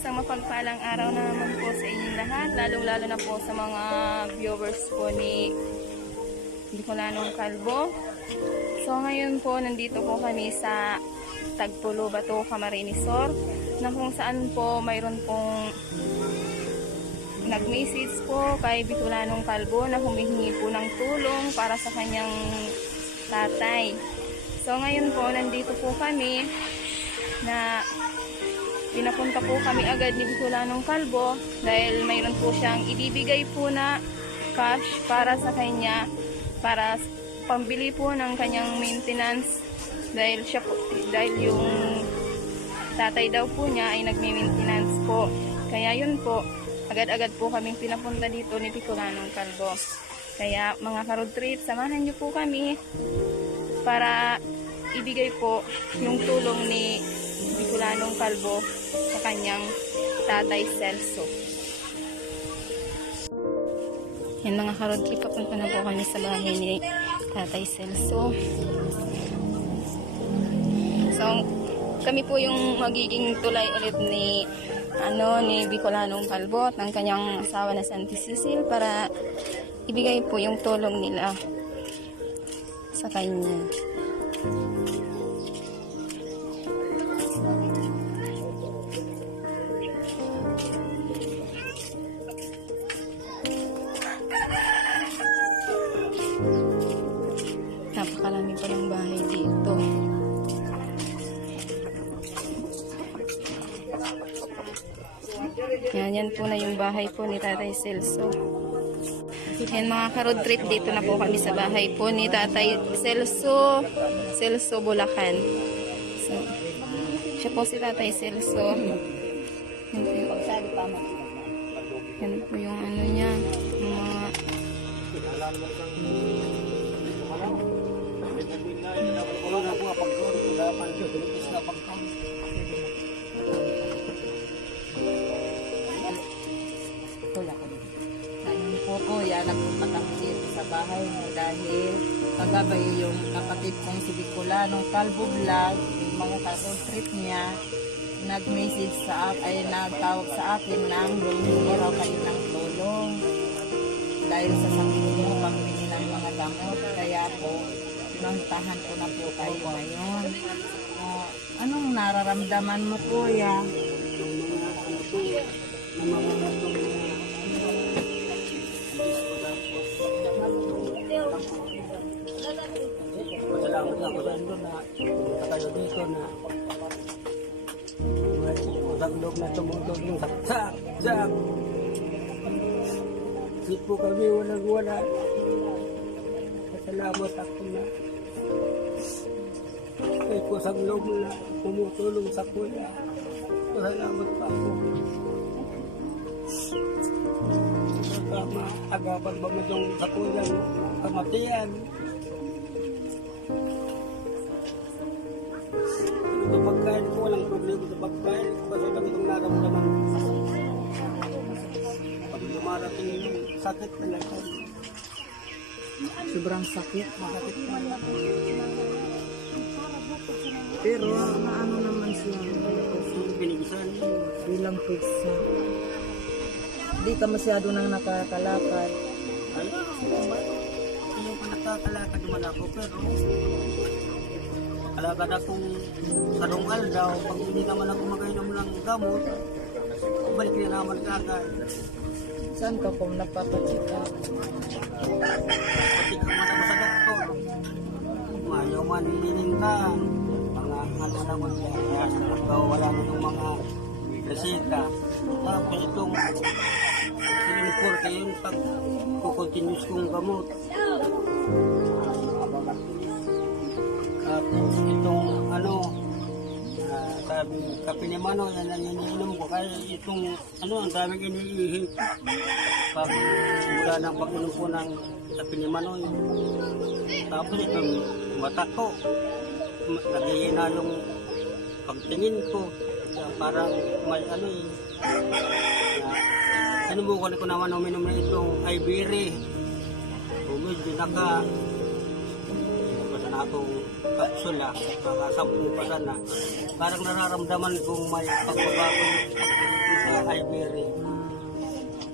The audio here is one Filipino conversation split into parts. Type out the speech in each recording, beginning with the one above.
isang mapagpalang araw na naman po sa inyong lahat, lalong-lalo na po sa mga viewers po ni Bicolanong Calvo. So ngayon po, nandito po kami sa Tagpulo, Bato, Camarinesor, na kung saan po mayroon pong nag-message po kay Bicolanong Calvo na humihingi po ng tulong para sa kanyang tatay. So ngayon po, nandito po kami na pinapunta po kami agad ni Bicolanong Calvo dahil mayroon po siyang ibibigay po na cash para sa kanya, para pambili po ng kanyang maintenance dahil yung tatay daw po niya ay nagme-maintenance po. Kaya yun po, agad-agad po kaming pinapunta dito ni Bicolanong Calvo. Kaya mga ka-road trip, samahan niyo po kami para ibigay po yung tulong ni Bicolanong Calvo sa kanyang tatay Celso. Yan mga ka-road trip, papunta na po kami sa bahay ni tatay Celso. So kami po yung magiging tulay ulit ni Bicolanong Calvo at ng kanyang asawa na Santi Cecil para ibigay po yung tulong nila sa kanya. Napakalami pa ng bahay dito. Yan po na yung bahay po ni Tatay Celso. Yan mga ka-road trip, dito na po kami sa bahay po ni Tatay Celso, Bulacan. So, siya po si Tatay Celso. Yan po yung ano niya, mga kuya, nagpunta kami dito sa bahay mo dahil kagabay yung kapatid kong si Bicolanong Calvo Vlog, yung mga ka-road trip niya, nag-message sa akin, ay nagtawag sa akin ng humingi raw kayo ng tulong dahil sa sakit mo, pambili ng mga gamot. Kaya po, pinuntahan ko na po kayo ngayon. Anong nararamdaman mo, kuya? Salamat na ako sa inyo na pumunta kayo dito na usang loob na tumutog yung saksak. Sit po kami walang-wala. Salamat ako na kay kusang loob na tumutulong sa kuya. Salamat pa ako. Agapan ba mo itong sa kuya kamatian? Ito pagkain ko, walang problema sa pagkain. Basta kami itong naramdaman. Pag lumarating yung sakit talaga. Sobrang sakit. Masakit talaga. Pero naano naman siya, Binigisan yun. bilang pizza. Di ka masyado nang nakakalakad. Yung panakakalakad naman ako, pero alakad akong sarungal daw. Pag hindi naman ako magainom ng gamot, balik na naman kagad. Saan ka po nagpapatsika? Pati ka muna sa doktor. Ayaw man hiniling ka. Mga ano naman yan. Kaya sa doktor, wala na yung mga resita. Tapos itong sinimipur kayo yung pag kukontinuous kong gamot. Tapos itong sabi kape ni Mano, yan ang iniinom ko. Kaya itong ang daming iniihi. Pag mula ng pag-inom ko ng kape ni Mano. Tapos itong mata ko, nagihina yung pagtingin ko. Parang may sinubukan ko naman uminom na itong Iberi. Medyo basta na itong kapsula, mga 10 pa sana. Parang nararamdaman kong may pagbabago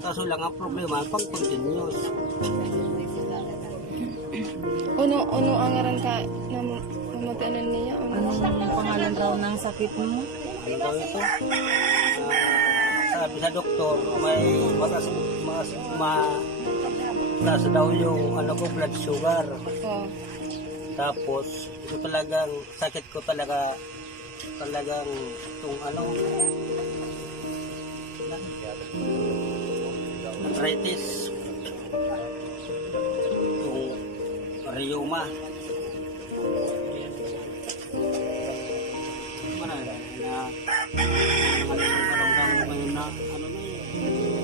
Kaso lang ang problema, pag continuous. Ano ang ngaran ka namutanan niya? Anong pangalan raw ng sakit mo? Ano daw ito? Sabi sa doktor, may mataas daw yung ano ko, blood sugar. Oh. Tapos, ito talagang, sakit ko talagang itong ano, arthritis, itong rheuma. Marami na nakaramdaman ngayon na ano na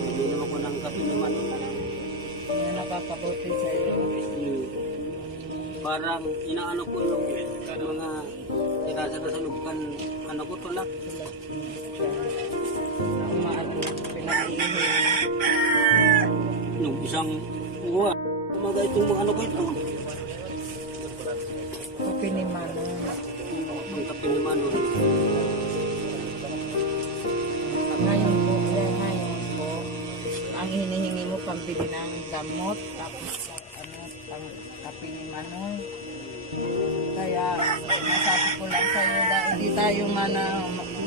hindi naman ko ng kape naman. Na nakakabuti sa iyo. Parang inaano ko yung mga tirasa na sa lugkan, ano ko tulak. Umaano pinag-iihin. Nung isang uwa, umaga itong mga ano ko ito. Kape ni Mano. Ang kape naman. Ngayon po, ang hinihingi mo pambili ng gamot, tapos pang kape ni Manoy. Kaya masabi ko lang sa iyo na hindi tayo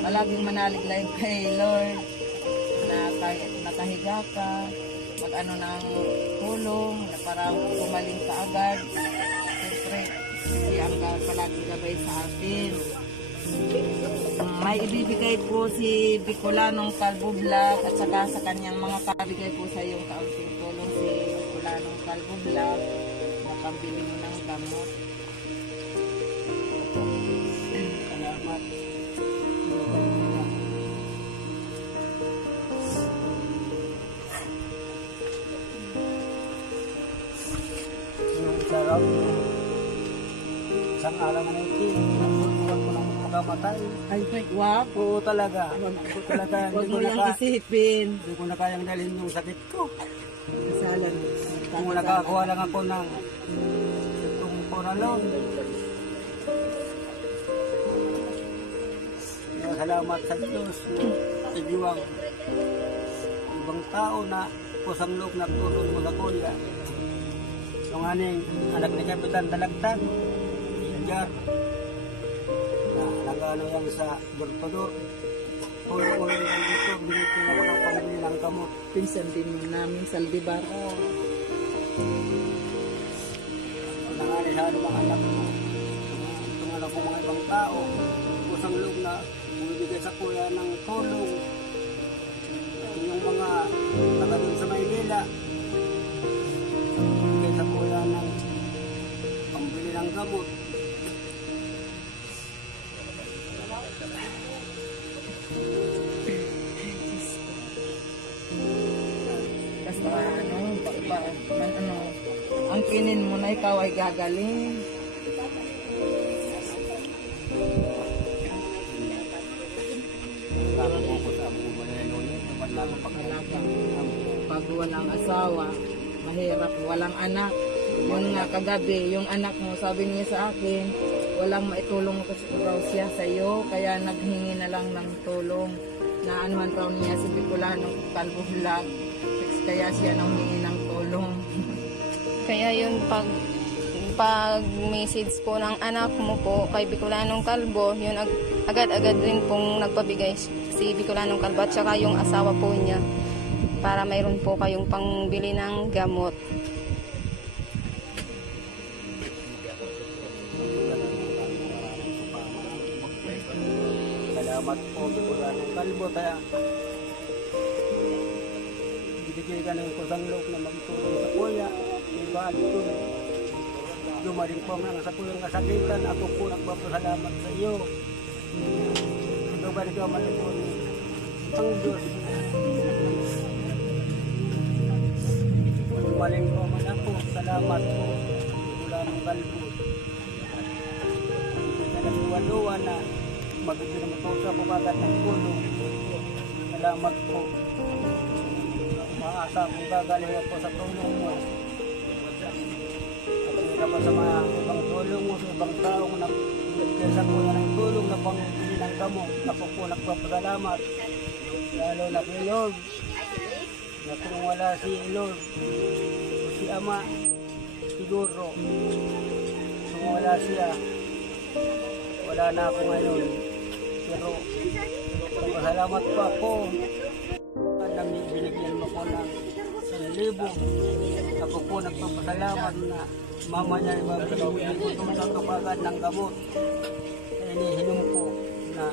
palaging manalig lang kay Lord na kahit nakahiga ka, mag-ano ng tulong na para gumaling ka agad. Siyempre, siya ang palagi gabay sa atin. May ibibigay po si Bicolanong Calvo Vlog at saka sa kanyang mga kabigay po sa iyong kaunting tulong si Bicolanong Calvo Vlog na pambili mo ng gamot. Salamat. Yung sarap. Isang araw na ito, nagsutuan ko ng makamatay. Ay, wag. Oo talaga. Oo talaga. Huwag mo lang isipin. Hindi ko na kayang dalhin yung sakit ko. Kasalan. Kung nakakuha lang ako ng itong Coralon. Salamat sa Diyos. Sa Diyos ibang tao na kusang loob na tulong mo sa kuya. Yung aning anak ni Kapitan Dalagtan, Jar, nag-ano yan sa Dortodor. Tulong-uling lang dito, binito na mga pambili ng gamot. Pinsan din namin Saldivar. Nangani sa mga anak mo. Itong anak ko mga ibang tao, kusang loob na bumibigay sa kuya ng tulong. Yung mga taga doon sa Maynila, bumibigay sa kuya ng pambili ng gamot. Basta ang kinin mo na ikaw ay gagaling. Tapos ko sa mga manalo niya, dapat lang ang pagkalagang. Pag walang asawa, mahirap, walang anak. Yung nga kagabi, yung anak mo, sabi niya sa akin, walang maitulong kasi raw siya sa iyo, kaya naghingi na lang ng tulong. Na anuman raw niya si Bicolanong Calvo Vlog, kaya siya nang hingi ng tulong. Kaya yun pag message po ng anak mo po kay Bicolanong Calvo, yun agad-agad rin pong nagpabigay si Bicolanong Calvo at saka yung asawa po niya para mayroon po kayong pangbili ng gamot. Salamat po, Bicolanong Calvo. Kaya bibigay ka ng kusang loob na magtulong sa kuya. Diba, ito, dumating po mga sa kuyang kasakitan. Ako po nagpapasalamat sa iyo. Ito ba ito malipon ang Diyos? Dumating po man ako. Salamat po. Bicolanong Calvo. Hindi ka nagluwa-luwa na magbibigay na matusa po agad ng tulong. Salamat po. Maasa kong gagaling ako sa tulong mo. At hindi ka pa sa mga ibang tulong mo, sa ibang taong nagbigay sa kuya ng tulong na pangbili ng gamot. Ako po nagpapasalamat. Lalo na kay Lord. na kung wala si Lord o si Ama, siguro kung wala siya, wala na ako ngayon. Pero salamat po ako na binigyan mo ko ng 1,000. Ako po nagpapasalamat na mamaya ibabigay ko itong kagad ng gamot na inihinom ko na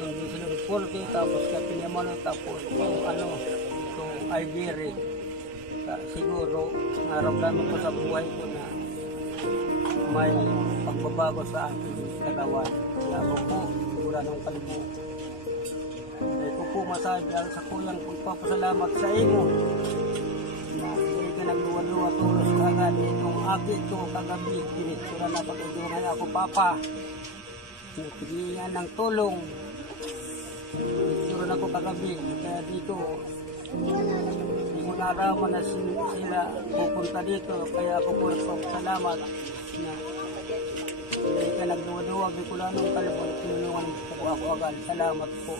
hindi sinunod 40 tapos kapinamano tapos yung itong Iberic. Siguro naramdaman ko sa buhay ko na may pagbabago sa aking katawan. Kaya ako po, mula ng kalbo. Kaya ko po masabi sa kuyang pagpapasalamat sa iyo na hindi ka nagluwa-luwa tulos kagad itong agit ko kagabi. Pinictura na pag-idungan ako, Papa. Pinihan ng tulong. Pinictura na ako kagabi. Kaya dito, hindi mo naraman na sila pupunta dito. Kaya ako po nagpapasalamat na hindi ka nagduwa-duwa, Bicolano ng Kalbo, tinulungan po ako agad. Salamat po.